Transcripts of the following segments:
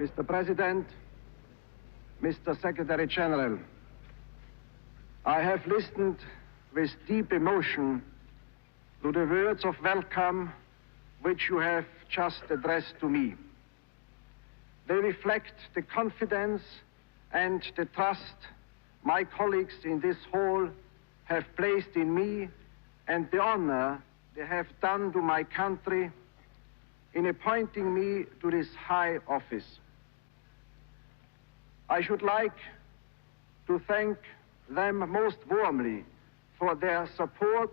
Mr. President, Mr. Secretary General, I have listened with deep emotion to the words of welcome which you have just addressed to me. They reflect the confidence and the trust my colleagues in this hall have placed in me and the honor they have done to my country in appointing me to this high office. I should like to thank them most warmly for their support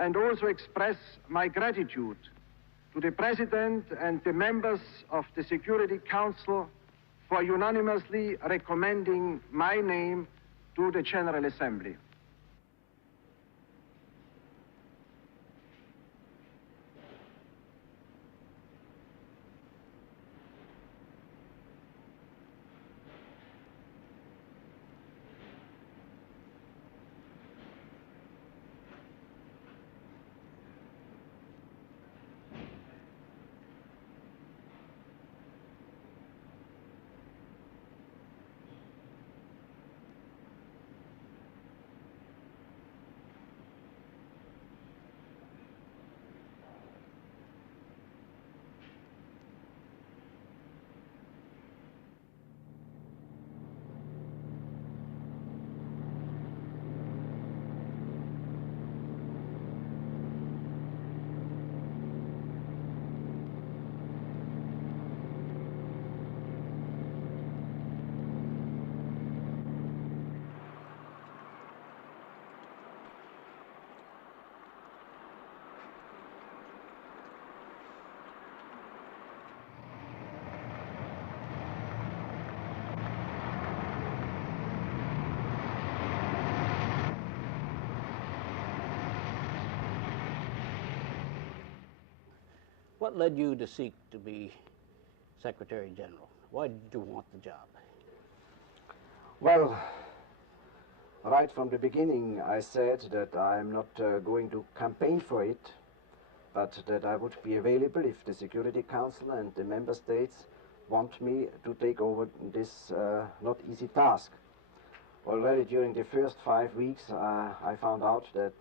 and also express my gratitude to the President and the members of the Security Council for unanimously recommending my name to the General Assembly. What led you to seek to be Secretary General? Why did you want the job? Well, right from the beginning I said that I'm not going to campaign for it, but that I would be available if the Security Council and the member states want me to take over this not easy task. Already during the first 5 weeks I found out that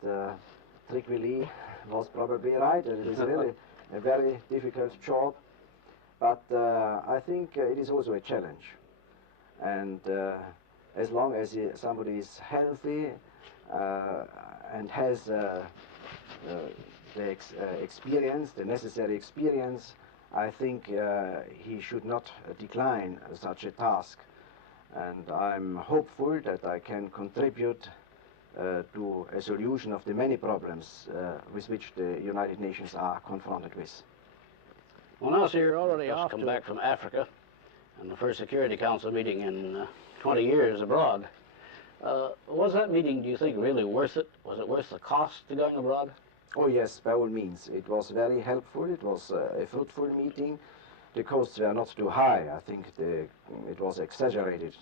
Trygve was probably right, and it is really a very difficult job, but I think it is also a challenge. And as long as somebody is healthy and has the experience, the necessary experience, I think he should not decline such a task. And I'm hopeful that I can contribute to a solution of the many problems with which the United Nations are confronted with. Well, now, sir, you're already off come back from Africa, and the first Security Council meeting in 20 years abroad. Was that meeting, do you think, really worth it? Was it worth the cost of going abroad? Oh yes, by all means. It was very helpful. It was a fruitful meeting. The costs were not too high. I think it was exaggerated.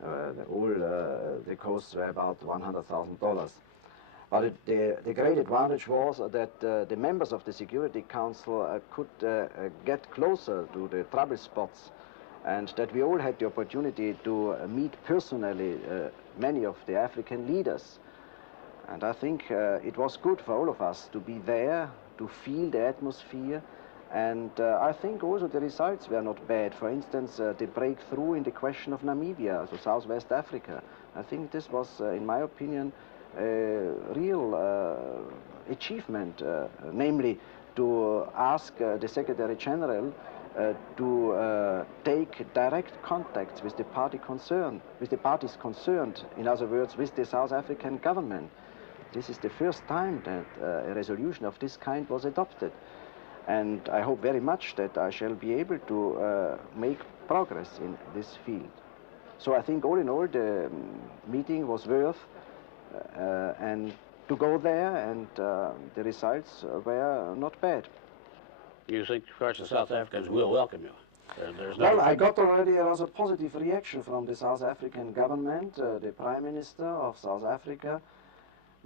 The costs were about $100,000. But the great advantage was that the members of the Security Council could get closer to the trouble spots, and that we all had the opportunity to meet personally many of the African leaders. And I think it was good for all of us to be there, to feel the atmosphere. And I think also the results were not bad. For instance, the breakthrough in the question of Namibia, so Southwest Africa. I think this was, in my opinion, a real achievement, namely to ask the Secretary General to take direct contacts with the parties concerned, in other words, with the South African government. This is the first time that a resolution of this kind was adopted. And I hope very much that I shall be able to make progress in this field. So I think all in all the meeting was worth and to go there, and the results were not bad. You think, of course, the South Africans will welcome you? Well, I got already a rather positive reaction from the South African government. The Prime Minister of South Africa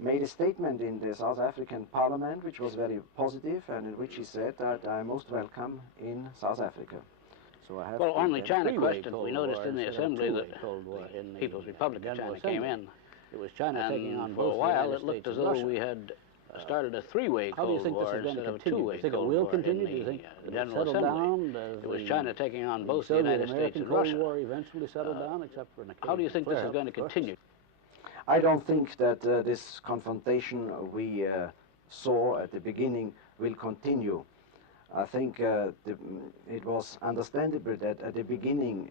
made a statement in the South African Parliament which was very positive, and in which he said that I'm most welcome in South Africa. So I have well, to on the then- China three-way question, Cold we noticed War in the instead of a assembly that two-way Cold War in the the People's Republic of General China came Assembly. in, It was China taking on and for both a the while United it looked States as and though Russia. we had started a three-way How do you Cold think this War is going to instead of a continue? Do two-way you think it Cold will War continue? in Do you the think it'll General settle Assembly. down? Does It was the China taking on both the Soviet United States American and Cold Russia. War eventually settle down, except for an How do you think this is flare-up, going to of course? continue? I don't think that this confrontation we saw at the beginning will continue. I think it was understandable that at the beginning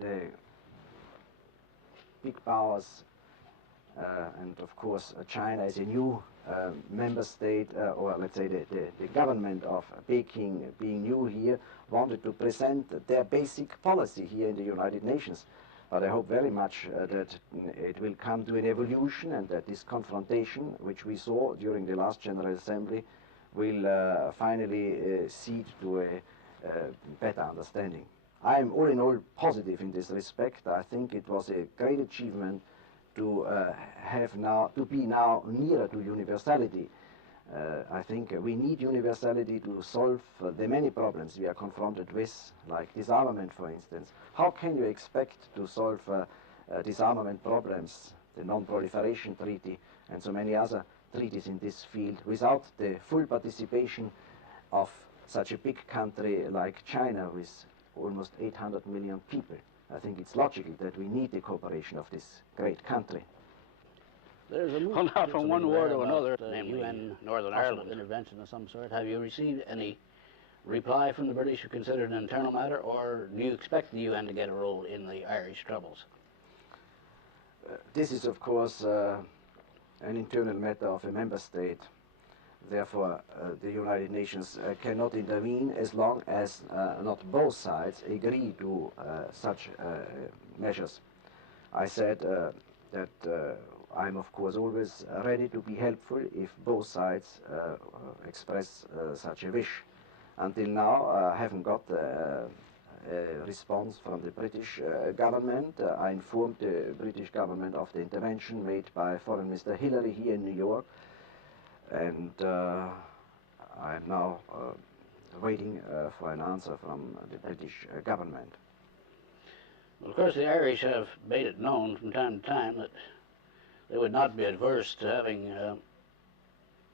the big powers, and of course China is a new member state, or let's say the government of Peking being new here, wanted to present their basic policy here in the United Nations. But I hope very much that it will come to an evolution, and that this confrontation, which we saw during the last General Assembly, will finally seed to a better understanding. I am all in all positive in this respect. I think it was a great achievement to be now nearer to universality. I think we need universality to solve the many problems we are confronted with, like disarmament, for instance. How can you expect to solve disarmament problems, the Non-Proliferation Treaty, and so many other treaties in this field, without the full participation of such a big country like China, with almost 800 million people? I think it's logical that we need the cooperation of this great country. There's a move Well, now from one war to another, the namely UN Northern possible Ireland, intervention of some sort. have you received any reply from the British? You consider it an internal matter, or do you expect the UN to get a role in the Irish troubles? This is, of course, an internal matter of a member state. Therefore, the United Nations cannot intervene as long as not both sides agree to such measures. I said that I'm, of course, always ready to be helpful if both sides express such a wish. Until now, I haven't got a response from the British government. I informed the British government of the intervention made by Foreign Minister Hillary here in New York, and I'm now waiting for an answer from the British government. Well, of course, the Irish have made it known from time to time that they would not be adverse to having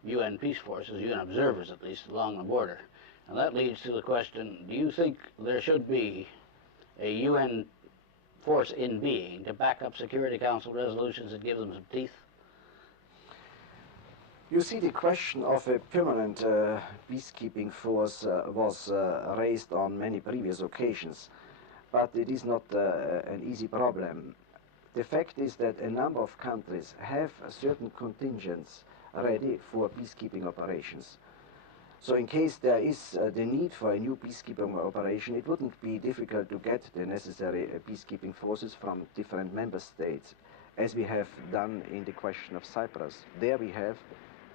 UN peace forces, UN observers at least, along the border. And that leads to the question, do you think there should be a UN force in being to back up Security Council resolutions and give them some teeth? You see, the question of a permanent peacekeeping force was raised on many previous occasions, but it is not an easy problem. The fact is that a number of countries have certain contingents ready for peacekeeping operations. So in case there is the need for a new peacekeeping operation, it wouldn't be difficult to get the necessary peacekeeping forces from different member states, as we have done in the question of Cyprus. There we have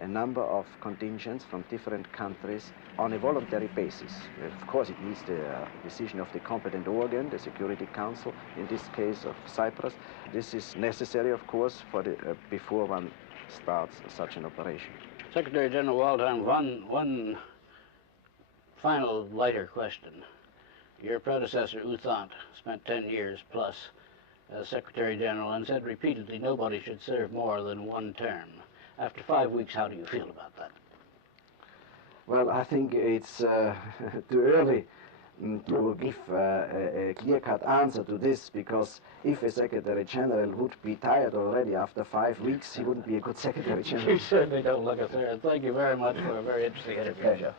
a number of contingents from different countries on a voluntary basis. Of course, it needs the decision of the competent organ, the Security Council, in this case of Cyprus. This is necessary, of course, for before one starts such an operation. Secretary General Waldheim, one final lighter question. Your predecessor, U Thant, spent 10 years plus as Secretary General and said repeatedly nobody should serve more than one term. After 5 weeks, how do you feel about that? Well, I think it's too early to give a clear-cut answer to this, because if a Secretary General would be tired already after 5 weeks, he wouldn't be a good Secretary General. You certainly don't look it, sir. Thank you very much for a very interesting interview, Jeff.